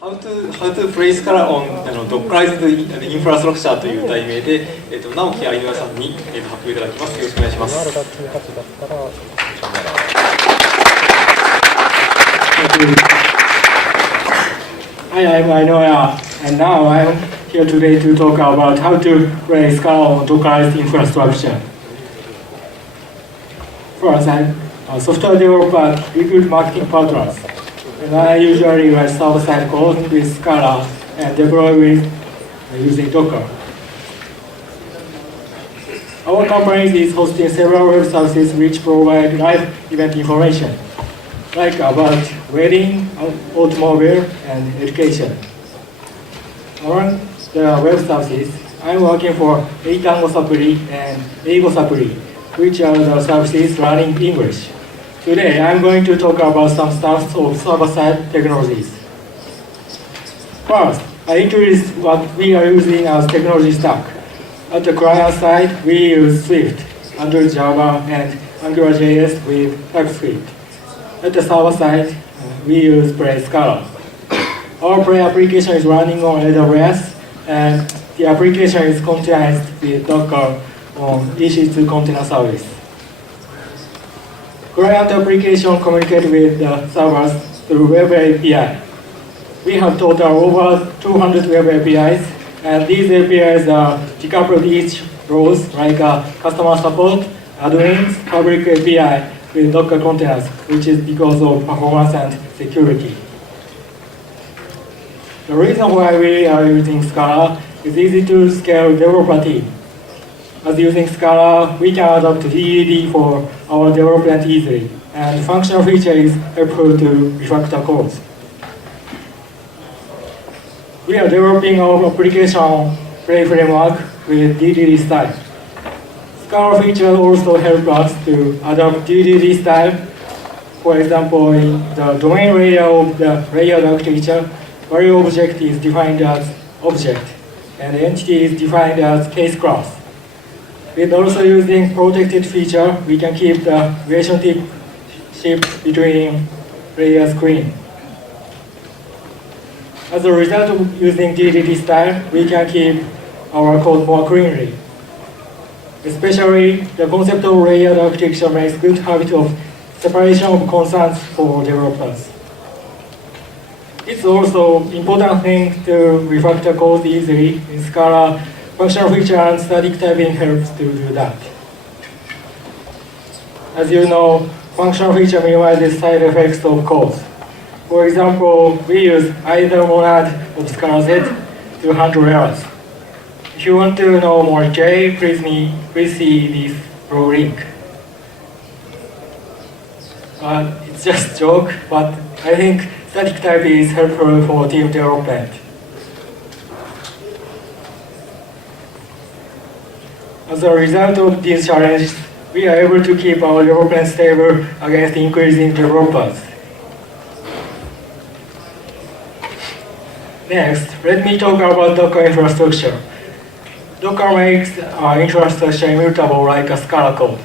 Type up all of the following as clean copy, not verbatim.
How to play Scala on Dockerized Infrastructure という題名で、直樹愛之さんに、発表いただきます。よろしくお願いします。Hi, I'm Ainoya, and now I'm here today to talk about how to play Scala on Dockerized infrastructure. First, I'm a software developer recruit marketing partners, and I usually write server-side code with Scala and deploy with using Docker. Our company is hosting several web services which provide live event information, like about wedding, automobile, and education. Among the web services, I'm working for MAINTANABLITY and ScalaBle, which are the services running English. Today, I'm going to talk about some stuff of server-side technologies. First, I introduce what we are using as technology stack. At the client side, we use Swift, Android Java, and AngularJS with TypeScript. At the server side, we use Scala. Our Play application is running on AWS, and the application is containerized with Docker on EC2 container service. Client application communicate with the servers through Web API. We have total over 200 Web APIs, and these APIs are decoupled each roles like customer support, admins, public API with Docker containers, which is because of performance and security. The reason why we are using Scala is easy to scale developer team. As using Scala, we can adopt DDD for our development easily, and functional feature is helpful to refactor codes. We are developing our application Play framework with DDD style. Scala features also help us to adopt DDD style. For example, in the domain layer of the layered architecture, value object is defined as object, and the entity is defined as case class. With also using protected feature, we can keep the relationship between layers clean. As a result of using DDD style, we can keep our code more cleanly. Especially, the concept of layered architecture makes good habit of separation of concerns for developers. It's also important thing to refactor code easily. In Scala, functional feature and static typing helps to do that. As you know, functional feature minimizes side effects of code. For example, we use either monad of Scala Z to handle errors. If you want to know more detail, please see this blog link. It's just a joke, but I think static typing is helpful for team development. As a result of these challenges, we are able to keep our development stable against increasing developers. Next, let me talk about Docker infrastructure. Docker makes infrastructure immutable like a Scala code.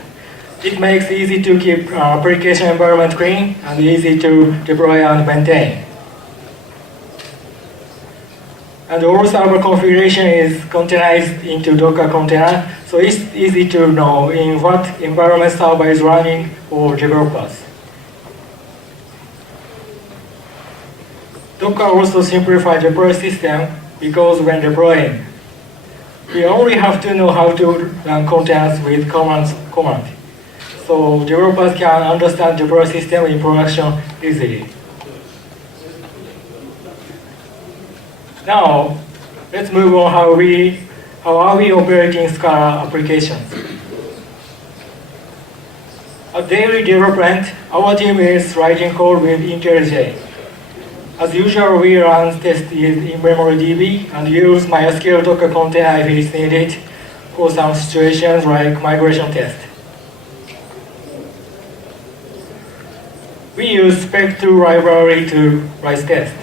It makes it easy to keep application environment clean and easy to deploy and maintain. And all server configuration is containerized into Docker container, so it's easy to know in what environment server is running for developers. Docker also simplifies the deploy system because when deploying, we only have to know how to run containers with command. So developers can understand the deploy system in production easily. Now, let's move on how are we operating Scala applications. At daily development, our team is writing code with IntelliJ. As usual, we run tests in memory DB and use MySQL Docker container if it's needed for some situations like migration test. We use Spec2 library to write tests.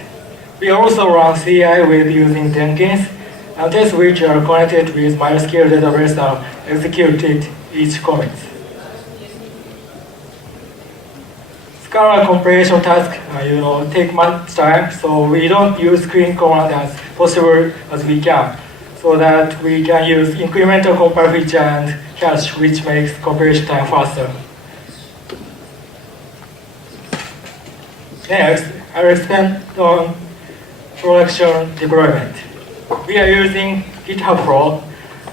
We also run CI with using Jenkins, and tests which are connected with MySQL database are executed each commit. Scala compilation task, take much time, so we don't use clean command as possible as we can, so that we can use incremental compile feature and cache, which makes compilation time faster. Next, I'll expand on production deployment. We are using GitHub Flow,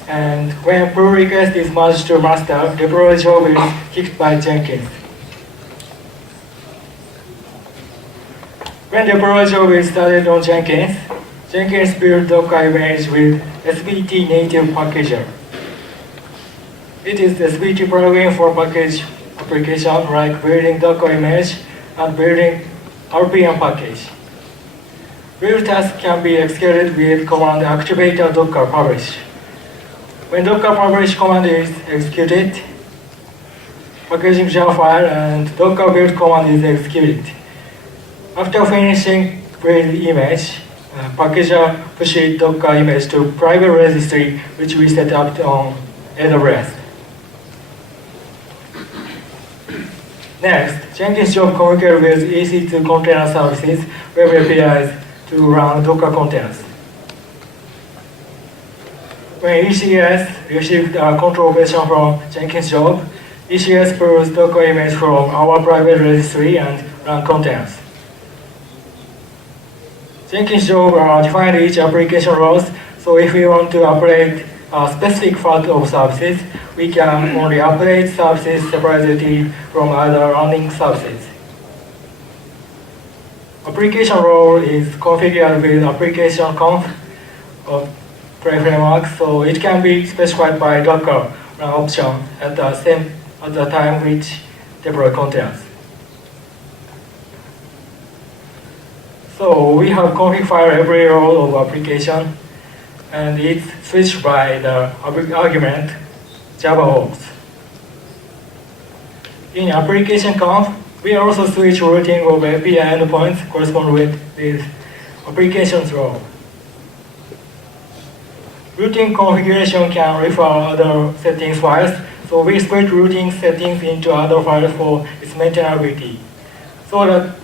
and when pull request is merged to master, deploy job is kicked by Jenkins. When deploy job is started on Jenkins, Jenkins builds Docker image with SBT native packager. It is the SBT plugin for package application like building Docker image and building RPM package. Real tasks can be executed with command activator Docker publish. When Docker publish command is executed, packaging jar file and Docker build command is executed. After finishing build image, packager pushes Docker image to private registry, which we set up on AWS. Next, Jenkins job communicates with EC2 container services, web APIs to run Docker containers. When ECS receives a control operation from Jenkins job, ECS pulls Docker image from our private registry and run containers. Jenkins job define each application roles, so if we want to upgrade a specific part of services, we can only upgrade services separately from other running services. Application role is configured with application conf of framework, so it can be specified by Docker run option at the time which deploy containers. So we have config file every role of application, and it's switched by the argument Java hosts. In application conf, we also switch routing of API endpoints correspond with this applications role. Routing configuration can refer other settings files, so we split routing settings into other files for its maintainability, so that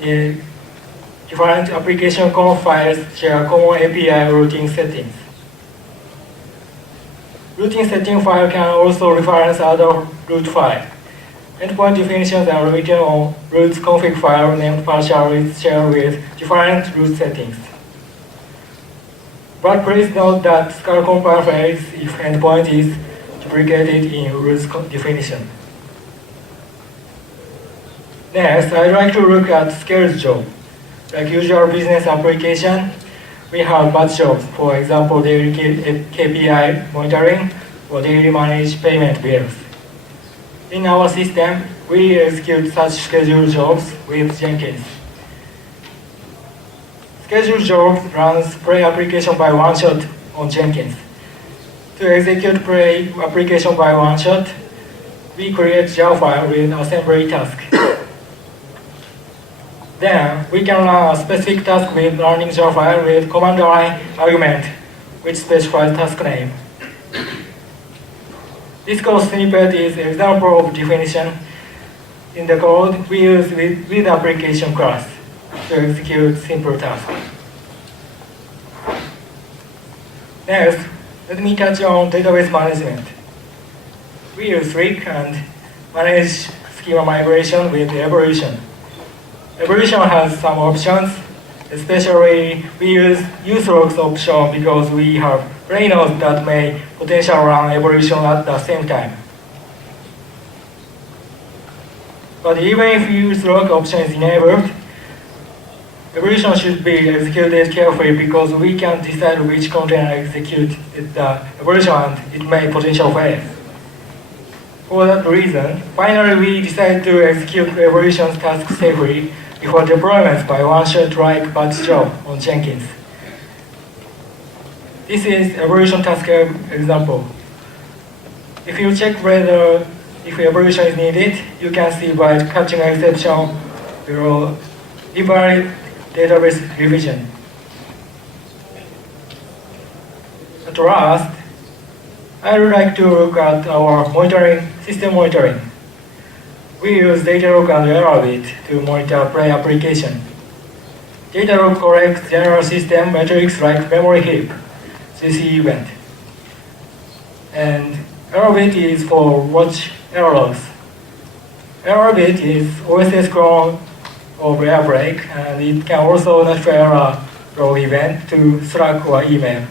different application conf files share common API routing settings. Routing setting file can also reference other root file. Endpoint definitions are written on root config file named partial is shared with different root settings. But please note that Scala compile fails if endpoint is duplicated in root definition. Next, I'd like to look at scales job. Like usual business application, we have batch jobs, for example, daily KPI monitoring or daily managed payment bills. In our system, we execute such scheduled jobs with Jenkins. Scheduled job runs play application by one shot on Jenkins. To execute play application by one shot, we create jar file with assembly task. Then we can run a specific task with running jar file with command line argument, which specifies task name. This code snippet is an example of definition in the code we use with application class to execute simple tasks. Next, let me touch on database management. We use Rick and manage schema migration with Evolution. Evolution has some options, especially we use useLogs option because we have plain nodes that may potentially run Evolution at the same time. But even if useLog option is enabled, Evolution should be executed carefully because we can decide which container execute the evolution and it may potentially fail. For that reason, finally we decide to execute evolution tasks safely before deployments by one shot like batch job on Jenkins. This is evolution task example. If you check whether if evolution is needed, you can see by catching an exception below invalid database revision. At last, I would like to look at our monitoring, system monitoring. we use Datalog and ErrorBit to monitor Play application. Datalog collects general system metrics like memory heap, CC event. And ErrorBit is for watch error logs. ErrorBit is OSS clone of Airbrake, and it can also notify error log event to Slack or email.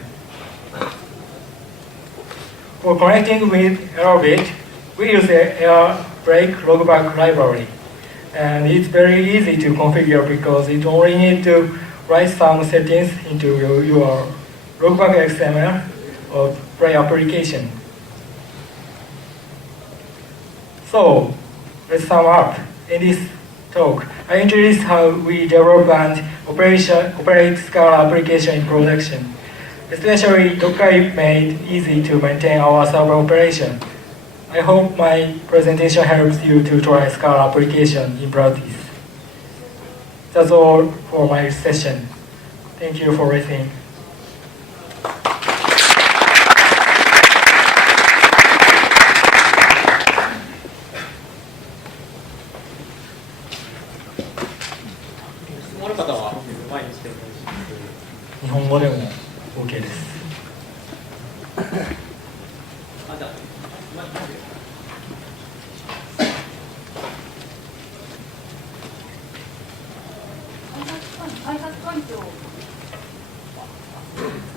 For connecting with ErrorBit, we use the Airbrake logback library. And it's very easy to configure because it only needs to write some settings into your logback XML of Play application. So, let's sum up. In this talk, I introduced how we develop and operate Scala application in production. Especially, Docker made easy to maintain our server operation. I hope my presentation helps you to try Scala application in practice. That's all for my session. Thank you for listening.日本語でも OK です。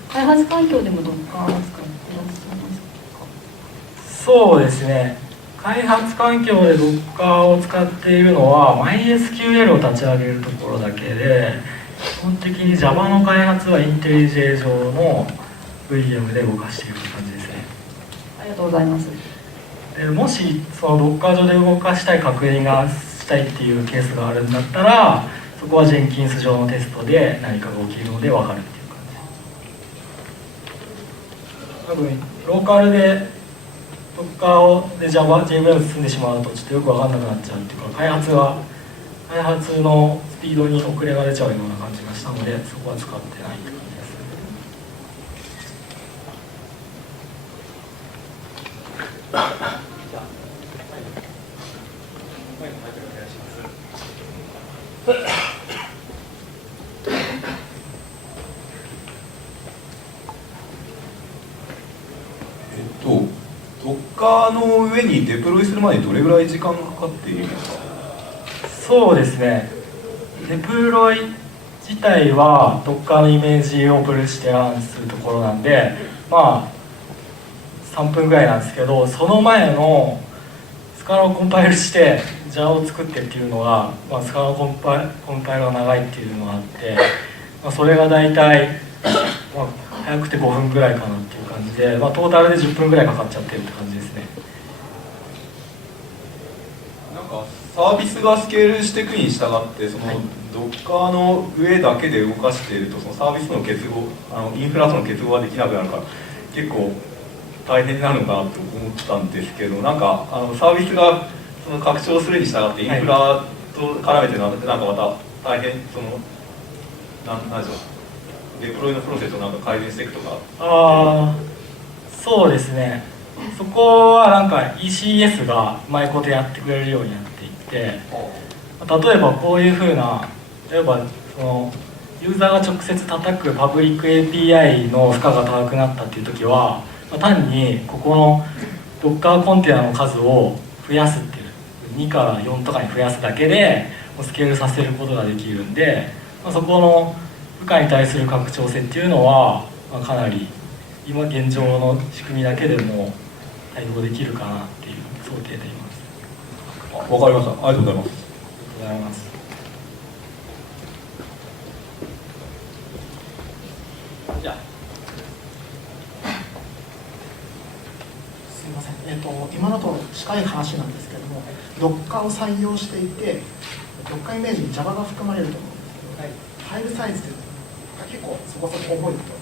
開発環境でも Docker を使っていらっしゃいますか？そうですね。開発環境で Docker を使っているのは MySQL を立ち上げるところだけで、基本的に Java の開発は IntelliJ 上の VM で動かしている感じですね。ありがとうございます。もしその Docker 上で動かしたい確認がしたいっていうケースがあるんだったら、そこは Jenkins 上のテストで何かが起きるので分かるっていう感じ。多分ローカルで Docker で JVM 進んでしまうとちょっとよく分かんなくなっちゃうっていうか、開発のスピードに遅れが出ちゃうような感じがしたので、そこは使ってないって感じです。Docker の上にデプロイするまでどれぐらい時間がかかっているんですか？そうですね。デプロイ自体は Docker のイメージをプルしてランするところなんで、まあ3分ぐらいなんですけど、その前のスカラをコンパイルして Java を作ってっていうのが、スカラのコンパイルが長いっていうのがあって、それが大体、早くて5分ぐらいかなっていう感じで、トータルで10分ぐらいかかっちゃってるって感じですね。なんかサービスがスケールしていくに従ってその、Docker の上だけで動かしているとそのサービスの結合インフラとの結合ができなくなるから結構大変になるのかなと思ったんですけど、なんかサービスがその拡張するに従ってインフラと絡めてなんかまた大変なんでしょう、デプロイのプロセスをなんか改善していくとか。そうですね。そこはなんか ECS がうまいことやってくれるようになっていって、例えばこういうふうな、例えばそのユーザーが直接叩くパブリック API の負荷が高くなったっていう時は、単にここの Docker コンテナの数を増やすっていう2から4とかに増やすだけでスケールさせることができるんで、そこの負荷に対する拡張性っていうのは、かなり今現状の仕組みだけでも対応できるかなっていう想定でいます。わかりました。ありがとうございます。ありがとうございます。じゃあすいません。今のと近い話なんですけども、Docker を採用していて、Docker イメージに Java が含まれると思うんですけど、ファイルサイズというのが結構そこそこ重いと思うんです。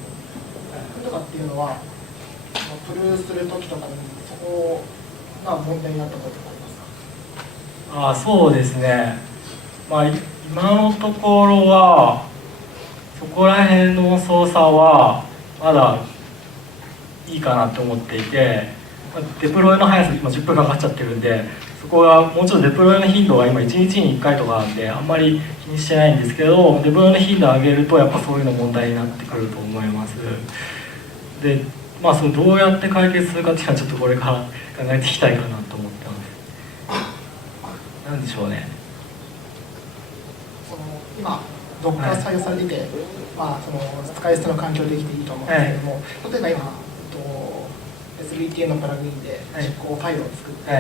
とかっていうのは、プルするときとかにそこが問題になったことがありますか？そうですね。今のところはそこら辺の操作はまだいいかなと思っていて、デプロイの速さ今10分かかっちゃってるんで、そこがもうちょっとデプロイの頻度が今1日に1回とかなんであんまり気にしてないんですけど、デプロイの頻度を上げるとやっぱそういうの問題になってくると思います。でまあそのどうやって解決するかっていうのはちょっとこれから考えていきたいかなと思ってます。なんでしょうね。その今ドッカー採用されていて、まあその使い捨ての環境でできていいと思うんですけども、例えば今SVT のプラグインで実行ファイルを作って、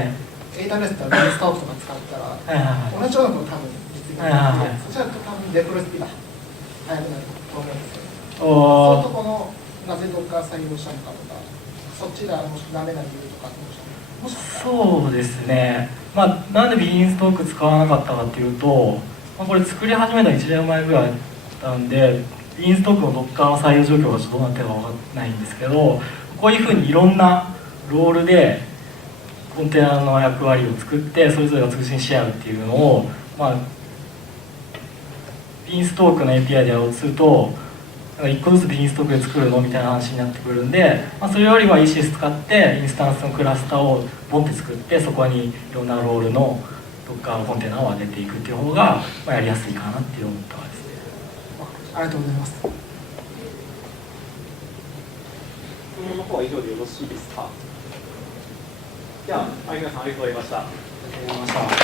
AWS とか BACKEND とか使ったら、同じようなこと多分実現できて、そちらと多分デプロイスピード速くなると思うんですよ。そういうとこのなぜドッカー採用したのかとか、そっちがもしダメな理由とかもしそうですね。まあなんでビーンストーク使わなかったかっていうと、まあ、これ作り始めた1年前ぐらいなんで、ビーンストークのドッカーの採用状況がちょっとどうなってるか分からないんですけど、こういうふうにいろんなロールでコンテナの役割を作ってそれぞれが通信し合うっていうのを、まあ、ビーンストークの API でやろうとすると1個ずつビーンストークで作るのみたいな話になってくるんで、まあ、それよりは ECS 使ってインスタンスのクラスターをボンって作ってそこにいろんなロールのドッカーコンテナを当てていくっていう方が、まあ、やりやすいかなっていう思ったわけですね。ありがとうございます。質問の方は以上でよろしいですか。では、相川さんありがとうございました。ありがとうございました。